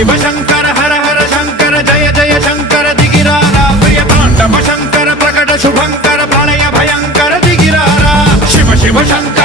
शिव शंकर हर हर शंकर जय जय शंकर दिगिरारा प्रिय तांडव शंकर प्रकट शुभंकर प्रलय भयंकर दिगिरारा शिव शिव शंकर